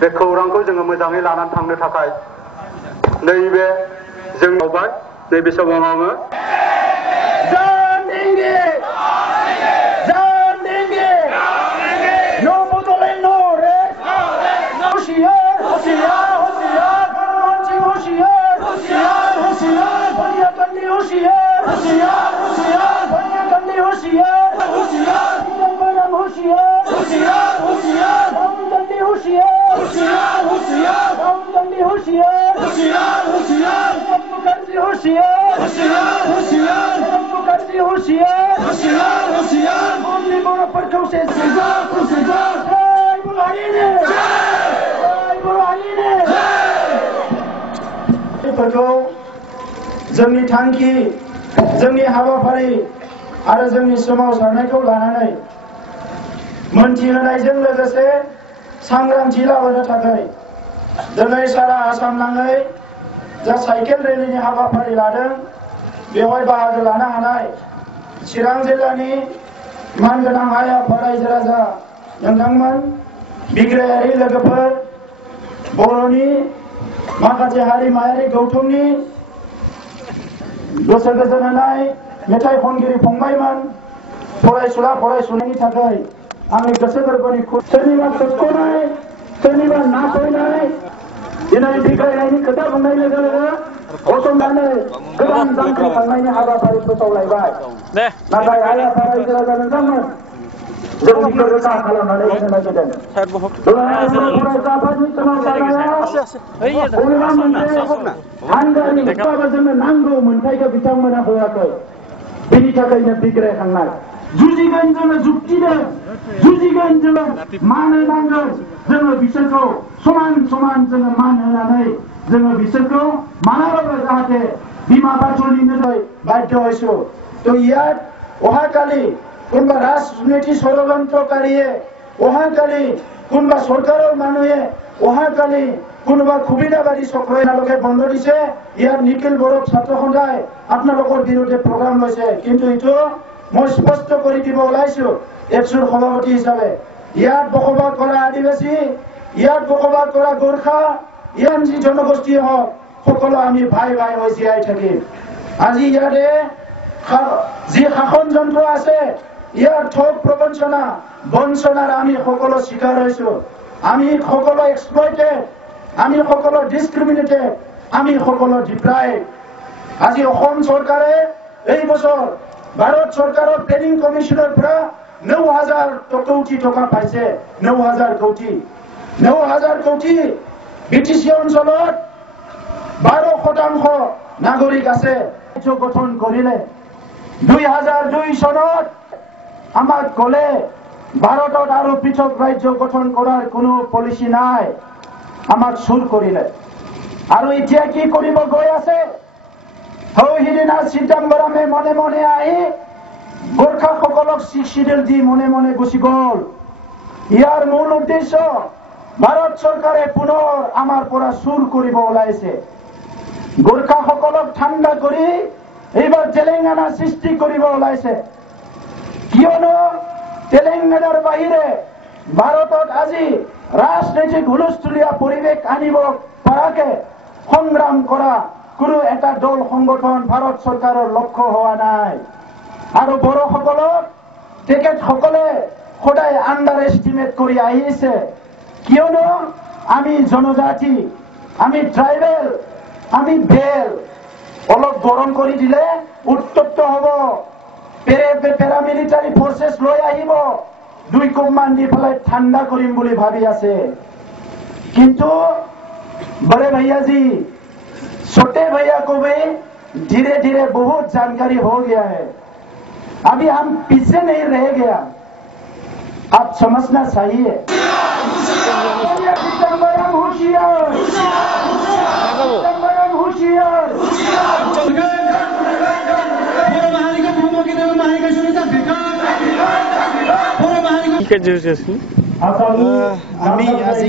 बे खौरांखौ जोङो मोजाङै लानानै थांनो थाखाय नैबे जों मावबाय नैबे समावनो जोंनि थांखि जोंनि हाबाफारि आरो जोंनि सोमावसारनायखौ लानानै मोनथिहोनायजों लोगोसे सांग्रांथि लाबोनो थाखाय दिनै सारा आसाम नाङै जा साइकेल रेलिनि हाबाफारि लादों बेवहाय बाहागो लानो हानाय चिरां जिल्लानि मानगोनां आइ आफा रायजो राजा नोंथांमोन बिग्रायारि लोगोफोर बर'नि माखासे हारिमायारि गौथुमनि गोसो गोजोन होनाय मेथाइ खनगिरि फंबायमोन फरायसुला फरायसुलिनि थाखाय आंनि गोसो गोरबोनि सोरनिबा सोबख'नाय सोरनिबा नासयनाय दिनै बिग्रायनायनि खोथा बुंनाय लोगो लोगो गसंनानै गोदान जांख्रिखांनायनि हाबाफारि फोसावलायबाय नाथाय आइ आफा रायजो राजा नोंथांमोन जों बेखौ रोखा खालामनानै होनो नागिरदों फरायसा आफादनि सोमावसारनायाव बबेबा मोनसे हानजानि हिसाबै जोंनो नांगौ मोन्थायखौ बिथांमोना होआखै बेनि थाखायनो बिग्रायखांनाय जुजिगोन जोङो जुक्तिजों जुजिगोन जोङो मान होनांगोन जोङो बिसोरखौ समान समान जोङो मान होनानै जोङो बिसोरखौ मालाबाबो जाहाथे बिमा बाथुलनि बाध्य হৈছো তো ইয়াত অহাকালি কোনোবা ৰাজনীতি ষড়যন্ত্ৰকাৰীয়ে অহাকালি কোনোবা চৰকাৰৰ মানুহে অহাকালি কোনোবা সুবিধাবাদী চক্ৰই আপোনালোকে বন্ধ দিছে ইয়াত নিখিল বড়ো ছাত্ৰ সন্থাই আপোনালোকৰ বিৰুদ্ধে প্ৰগ্ৰাম লৈছে কিন্তু এইটো মই স্পষ্ট কৰি দিব ওলাইছো একচুৰ সভাপতি হিচাপে ইয়াত বসবাস কৰা আদিবাসী ইয়াত বসবাস কৰা গোৰ্খা ইয়াত যি জনগোষ্ঠী হওক সকলো আমি ভাই ভাই হৈ জীয়াই থাকিম আজি ইয়াতে যি শাসন যন্ত্ৰ আছে ইয়াৰ ঠগ প্ৰবঞ্চনা বঞ্চনাৰ আমি সকলো শিকাৰ হৈছো আমি সকলো এক্সপ্লইটেড আমি সকলো ডিসক্ৰিমিনেটেড আমি সকলো ডিপ্ৰাইভ আজি অসম চৰকাৰে এই বছৰ ভাৰত চৰকাৰৰ প্লেনিং কমিশনৰ পৰা 9,000 কোটি টকা পাইছে। 9,000 কোটি 9,000 কোটি বিটিসি অঞ্চলত 12% নাগৰিক আছে। গঠন কৰিলে 2002 চনত আমাক ক'লে ভাৰতত আৰু পৃথক ৰাজ্য গঠন কৰাৰ কোনো পলিচি নাই, আমাক চুৰ কৰিলে। আৰু এতিয়া কি কৰিব গৈ আছে? সিদিনা চিদাম্বৰমে মনে মনে আহি গোৰ্খাসকলক 6 শিডিউল দি মনে মনে গুচি গ'ল। ইয়াৰ মূল উদ্দেশ্য ভাৰত চৰকাৰে পুনৰ আমাৰ পৰা চুৰ কৰিব ওলাইছে। গোৰ্খাসকলক ঠাণ্ডা কৰি এইবাৰ তেলেংগানা সৃষ্টি কৰিব ওলাইছে। কিয়নো তেলেংগানাৰ বাহিৰে ভাৰতত আজি ৰাজনৈতিক হুলস্থুলীয়া পৰিৱেশ আনিব পৰাকে সংগ্ৰাম কৰা কোনো এটা দল সংগঠন ভাৰত চৰকাৰৰ লক্ষ্য হোৱা নাই। আৰু বড়োসকলক তেখেতসকলে সদায় আণ্ডাৰ এষ্টিমেট কৰি আহিছে। কিয়নো আমি জনজাতি, আমি ট্ৰাইবেল, আমি বেল। অলপ গৰম কৰি দিলে উত্তপ্ত হ'ব, পেৰামিলিটাৰী ফৰ্চেছ লৈ আহিব, 2 কোপমান দি পেলাই ঠাণ্ডা কৰিম বুলি ভাবি আছে। কিন্তু बड़े भैया जी छोटे भैया को भी धीरे धीरे बहुत जानकारी हो गया है। अभी हम पीछे नहीं रह गया, आप समझना चाहिए। होशियार আমি আজি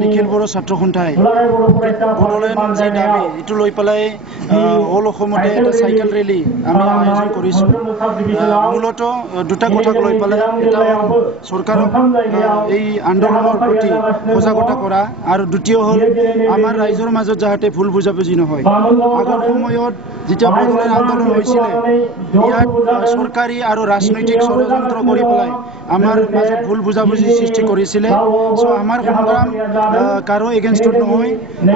নিখিল বড়ো ছাত্ৰ সন্থাই বড়োলেণ্ড যি দাবী এইটো লৈ পেলাই অল অসমতে এটা চাইকেল ৰেলী আমি আয়োজন কৰিছোঁ। মূলত দুটা কথাক লৈ পেলাই, এটা চৰকাৰক এই আন্দোলনৰ প্ৰতি সজাগতা কৰা, আৰু দ্বিতীয় হ'ল আমাৰ ৰাইজৰ মাজত যাতে ভুল বুজাবুজি নহয়। আগৰ সময়ত যেতিয়া বড়োলেণ্ড আন্দোলন হৈছিলে, ইয়াত চৰকাৰী আৰু ৰাজনৈতিক ষড়যন্ত্ৰ কৰি পেলাই আমাৰ মাজত ভুল বুজাবুজি সৃষ্টি কৰিছিলে। চ' আমাৰ সংগ্ৰাম কাৰো এগেইনষ্টত নহয়,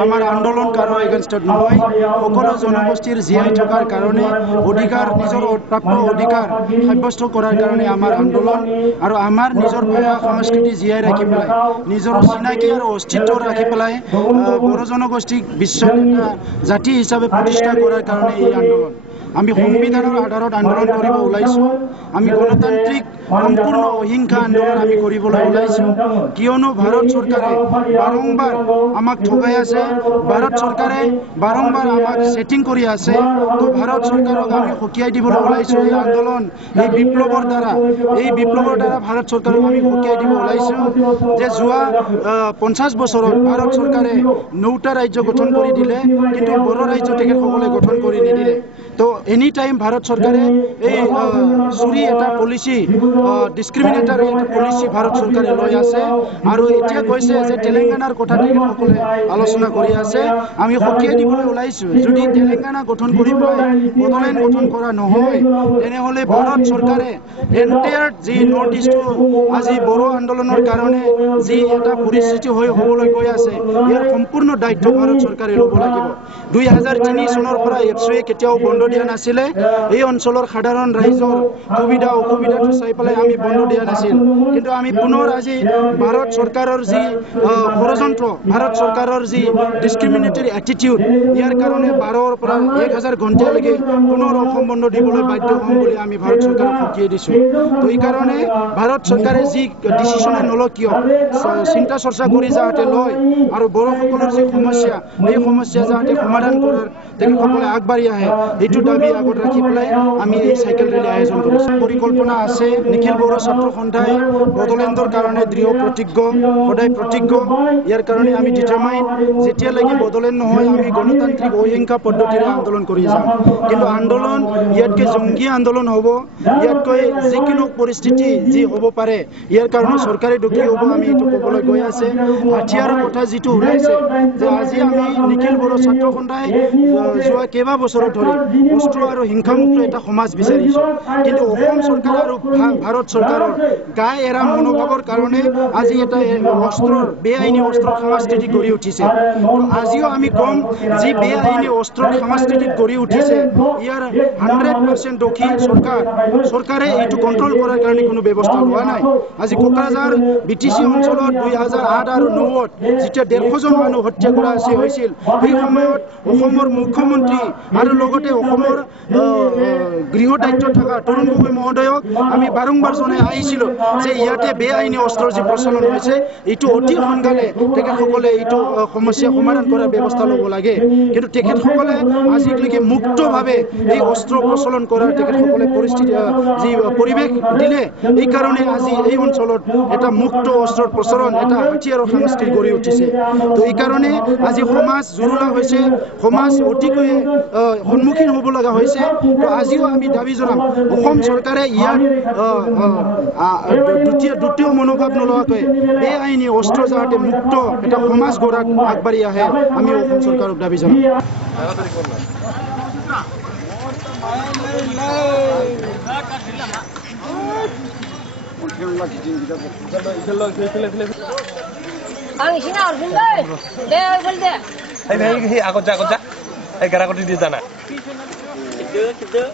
আমাৰ আন্দোলন কাৰো এগেইনষ্টত নহয়। সকলো জনগোষ্ঠীৰ জীয়াই থকাৰ কাৰণে অধিকাৰ, নিজৰ প্ৰাপ্য অধিকাৰ সাব্যস্ত কৰাৰ কাৰণে আমাৰ আন্দোলন, আৰু আমাৰ নিজৰ ভাষা সংস্কৃতি জীয়াই ৰাখি পেলাই, নিজৰ চিনাকি আৰু অস্তিত্ব ৰাখি পেলাই বড়ো জনগোষ্ঠীক বিশ্বত এটা জাতি হিচাপে প্ৰতিষ্ঠা কৰাৰ কাৰণে এই আন্দোলন। আমি সংবিধানৰ আধাৰত আন্দোলন কৰিব ওলাইছোঁ। আমি গণতান্ত্ৰিক সম্পূৰ্ণ অহিংসা আন্দোলন আমি কৰিবলৈ ওলাইছোঁ। কিয়নো ভাৰত চৰকাৰে বাৰম্বাৰ আমাক ঠগাই আছে, ভাৰত চৰকাৰে বাৰম্বাৰ আমাক ছেটিং কৰি আছে। তো ভাৰত চৰকাৰক আমি সকীয়াই দিবলৈ ওলাইছোঁ। এই আন্দোলন, এই বিপ্লৱৰ দ্বাৰা ভাৰত চৰকাৰক আমি সকীয়াই দিব ওলাইছোঁ যে যোৱা 50 বছৰত ভাৰত চৰকাৰে 9টা ৰাজ্য গঠন কৰি দিলে, কিন্তু বড়ো ৰাজ্য তেখেতসকলে গঠন কৰি নিদিলে। তো এনি টাইম ভাৰত চৰকাৰে এই চুৰি এটা পলিচি, ডিছক্ৰিমিনেটৰী এটা পলিচি ভাৰত চৰকাৰে লৈ আছে। আৰু এতিয়া কৈছে যে তেলেংগানাৰ কথা তেখেতসকলে আলোচনা কৰি আছে। আমি সকীয়াই দিবলৈ ওলাইছোঁ, যদি তেলেংগানা গঠন কৰি পেলাই বড়োলেণ্ড গঠন কৰা নহয়, তেনেহ'লে ভাৰত চৰকাৰে এণ্টায়াৰ যি নৰ্থ ইষ্টটো আজি বড়ো আন্দোলনৰ কাৰণে যি এটা পৰিস্থিতি হ'বলৈ গৈ আছে, ইয়াৰ সম্পূৰ্ণ দায়িত্ব ভাৰত চৰকাৰে ল'ব লাগিব। 2003 চনৰ পৰা এপছুৱে কেতিয়াও বন্ধ দিয়া নাছিলে। এই অঞ্চলৰ সাধাৰণ ৰাইজৰ সুবিধা অসুবিধাটো চাই পেলাই আমি বন্ধ দিয়া নাছিল। কিন্তু আমি পুনৰ আজি ভাৰত চৰকাৰৰ যি ষড়যন্ত্ৰ, ভাৰত চৰকাৰৰ যি ডিছক্ৰিমিনেটৰী এটিটিউড, ইয়াৰ কাৰণে 12ৰ পৰা 1000 ঘণ্টালৈকে পুনৰ অসম বন্ধ দিবলৈ বাধ্য হ'ম বুলি আমি ভাৰত চৰকাৰক সকীয়াই দিছোঁ। তো এই কাৰণে ভাৰত চৰকাৰে যি ডিচিশ্যনে নলয় কিয়, চিন্তা চৰ্চা কৰি যাতে লয়, আৰু বড়োসকলৰ যি সমস্যা, এই সমস্যা যাতে সমাধান কৰাৰ তেখেতসকলে আগবাঢ়ি আহে, এইটো দাবী আগত ৰাখি পেলাই আমি এই চাইকেল ৰেলী আয়োজন কৰিছোঁ। পৰিকল্পনা আছে। নিখিল বড়ো ছাত্ৰ সন্থাই বড়োলেণ্ডৰ কাৰণে দৃঢ় প্ৰতিজ্ঞ, সদায় প্ৰতিজ্ঞ। ইয়াৰ কাৰণে আমি ডিটাৰমাইন, যেতিয়ালৈকে বড়োলেণ্ড নহয় আমি গণতান্ত্ৰিক অহিংসা পদ্ধতিৰে আন্দোলন কৰি যাম। কিন্তু আন্দোলন ইয়াতকৈ জংগী আন্দোলন হ'ব, ইয়াতকৈ যিকোনো পৰিস্থিতি যি হ'ব পাৰে, ইয়াৰ কাৰণে চৰকাৰে দুখী হ'ব, আমি এইটো ক'বলৈ গৈ আছে। হাথিয়াৰৰ কথা যিটো ওলাইছে, যে আজি আমি নিখিল বড়ো ছাত্ৰ সন্থাই যোৱা কেইবা বছৰত ধৰি অস্ত্ৰ আৰু হিংসামুক্ত এটা সমাজ বিচাৰিছোঁ কিন্তু অসম চৰকাৰ আৰু ভাৰত চৰকাৰৰ গাই এৰা মনোভাৱৰ কাৰণে আজি এটা অস্ত্ৰৰ বেআইনী অস্ত্ৰৰ সংস্কৃতি গঢ়ি উঠিছে আজিও আমি কম যি বেআইনী অস্ত্ৰৰ সংস্কৃতি গঢ়ি উঠিছে ইয়াৰ 100% দোষী চৰকাৰে এইটো কণ্ট্ৰল কৰাৰ কাৰণে কোনো ব্যৱস্থা লোৱা নাই আজি কোকৰাঝাৰ BTC অঞ্চলত 2008 আৰু 9ত যেতিয়া 150 জন মানুহ হত্যা কৰা হৈছিল সেই সময়ত অসমৰ মুখ্যমন্ত্ৰী আৰু লগতে অসমৰ গৃহ দায়িত্ব থকা তৰুণ গগৈ মহোদয়ক আমি বাৰম্বাৰ জনাই আহিছিলোঁ যে ইয়াতে বেআইনী অস্ত্ৰৰ যি প্ৰচলন হৈছে এইটো অতি সোনকালে তেখেতসকলে এইটো সমস্যা সমাধান কৰাৰ ব্যৱস্থা ল'ব লাগে কিন্তু তেখেতসকলে আজিলৈকে মুক্তভাৱে এই অস্ত্ৰ প্ৰচলন কৰাৰ তেখেতসকলে পৰিস্থিতি যি পৰিৱেশ দিলে এই কাৰণে আজি এই অঞ্চলত এটা মুক্ত অস্ত্ৰৰ প্ৰচলন এটা হাতিয়াৰৰ সংস্কৃতি গঢ়ি উঠিছে তো এই কাৰণে আজি সমাজ জুৰুলা হৈছে সমাজ অতিকৈ সন্মুখীন হ'ব লগা হৈছে তো আজিও আমি দাবী জনাম অসম চৰকাৰে ইয়াৰ দ্বিতীয় মনোভাৱ নলোৱাকৈ বেআইনী অস্ত্ৰ যাতে মুক্ত এটা সমাজ গঢ়াত আগবাঢ়ি আহে আমি অসম চৰকাৰক দাবী জনাম Ang sina orjun deh, deh bol deh. Hey, aku ja. Hey, gara aku di sana. Cedek.